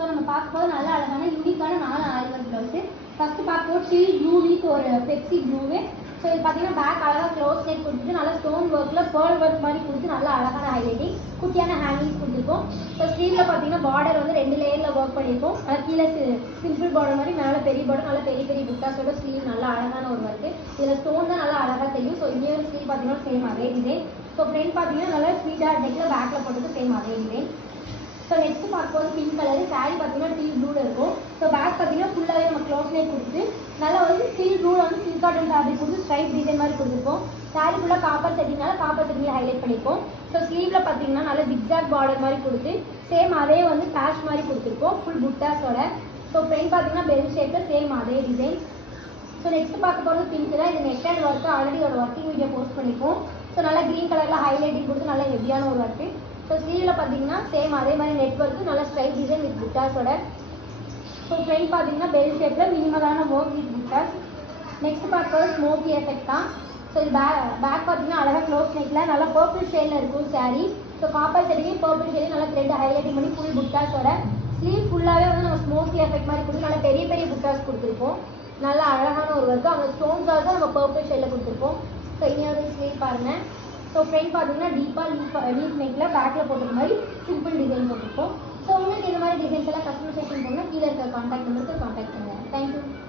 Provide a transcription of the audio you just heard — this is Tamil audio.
ஸோ நம்ம பார்க்கும்போது நல்ல அழகான யூனிக்கான 4 ஆரி ஒர்க் ப்ளவுஸு. ஃபஸ்ட்டு பார்க்கும்போது டீல் ப்ளூவித் ஒரு பெப்சி ப்ளூவு. ஸோ இது பார்த்தீங்கன்னா பேக் அழகாக க்ளோஸ் நெக் கொடுத்துட்டு நல்லா ஸ்டோன் ஒர்க்கில் பேர்ல் ஒர்க் மாதிரி கொடுத்து நல்லா அழகான ஹைலைட்டிங் குட்டியான ஹேங்கிங்ஸ் கொடுத்துருக்கோம். ஸோ ஸ்லீவில் பார்த்தீங்கன்னா பார்டர் வந்து 2 லேயரில் ஒர்க் பண்ணியிருக்கோம். நல்லா கீழே சிம்பிள் பார்டர் மாதிரி மேலே பெரிய பார்டர் நல்லா பெரிய பெரிய புட்டாஸோட ஸ்லீவ் நல்லா அழகான ஒரு ஒர்க்கு. இதில் ஸ்டோன் தான் நல்லா அழகாக தெரியும். ஸோ இங்கே ஒரு ஸ்லீவ் பார்த்தீங்கன்னா சேம் அதே டிசைன். ஸோ ஃப்ரண்ட் பார்த்தீங்கன்னா நல்லா ஸ்வீட்டாக நெக்கில் பேக்கில் போட்டுட்டு சேம் அதே டிசைன். ஸோ நெக்ஸ்ட் பார்க்கும்போது பிங்க் கலரு சாரி பார்த்தீங்கன்னா டீல் ப்ளூவில் இருக்கும். ஸோ பேக் பார்த்தீங்கன்னா ஃபுல்லாகவே நம்ம க்ளோஸ் நெக் கொடுத்து நல்லா வந்து டீல் ப்ளூவில் வந்து சில்க் காட்டன் ஃபேப்ரிக் கொடுத்து ஸ்ட்ரைப் டிசைன் மாதிரி கொடுத்துருக்கோம். சாரி ஃபுல்லாக காப்பர் செட்டிங்னால காப்பர் செட்டிங்கில் ஹைலைட் பண்ணியிருக்கோம். ஸோ ஸ்லீவில் பார்த்தீங்கன்னா நல்லா ஜிக்ஜாக் பார்டர் மாதிரி கொடுத்து சேம் அதே வந்து பேஷ் மாதிரி கொடுத்துருக்கோம் ஃபுல் புட்டாஸோட. ஸோ ஃப்ரண்ட் பார்த்தீங்கன்னா பெல் ஷேப்பில் சேம் அதே டிசைன். ஸோ நெக்ஸ்ட் பார்க்க போகிறது பிங்க் தான். இது நெக் அண்ட் ஒர்க்கு ஆல்ரெடி ஒரு ஒர்க்கிங் வீடியோ போஸ்ட் பண்ணியிருக்கோம். ஸோ நல்லா க்ரீன் கலரில் ஹைலைட்டிங் கொடுத்து நல்லா ஹெவியான ஒரு ஒர்க்கு. ஸோ ஸ்லீவில் பார்த்தீங்கன்னா சேம் அதே மாதிரி நெட் ஒர்க்கு நல்லா ஸ்ட்ரைட் டிசைன் வித் புட்டாஸோட. ஸோ ஃப்ரண்ட் பார்த்தீங்கன்னா பெல் ஷேப்பில் மினிமலான ஒர்க் வித் புட்டாஸ். நெக்ஸ்ட் பார்க்குறது ஸ்மோக்கி எஃபெக்ட் தான். ஸோ இது பேக் பார்த்தீங்கன்னா அழகாக க்ளோஸ் நெக்கில் நல்லா பர்பிள் ஷேடில் இருக்கும் சாரீ. ஸோ காப்பர் செட்டிங்கையும் பர்பிள் ஷேடையும் நல்லா த்ரெட் ஹைலைட்டிங் பண்ணி ஃபுல் புட்டாஸோட. ஸ்லீவ் ஃபுல்லாகவே வந்து நம்ம ஸ்மோக்கி எஃபெக்ட் மாதிரி கொடுத்து நல்லா பெரிய பெரிய புட்டாஸ் கொடுத்துருக்கோம். நல்லா அழகான ஒரு ஒர்க்கு. அந்த ஸ்டோன்ஸாக தான் நம்ம பர்பிள் ஷேடில் கொடுத்துருக்கோம். ஸோ இன்னொரு ஸ்லீவ் பாருங்கள். ஸோ ஃப்ரண்ட் பார்த்தீங்கன்னா டீப்பாக லீஃப் நெக்கில் பேக்கில் போட்டுற மாதிரி சிம்பிள் டிசைன் போட்டிருக்கோம். ஸோ உங்களுக்கு இந்த மாதிரி டிசைன்ஸ் எல்லாம் கஸ்டமைசேஷன் பண்ணால் கீழே இருக்க கான்டாக்ட் நம்பருக்கு கான்டாக்ட் பண்ணுங்கள். தேங்க்யூ.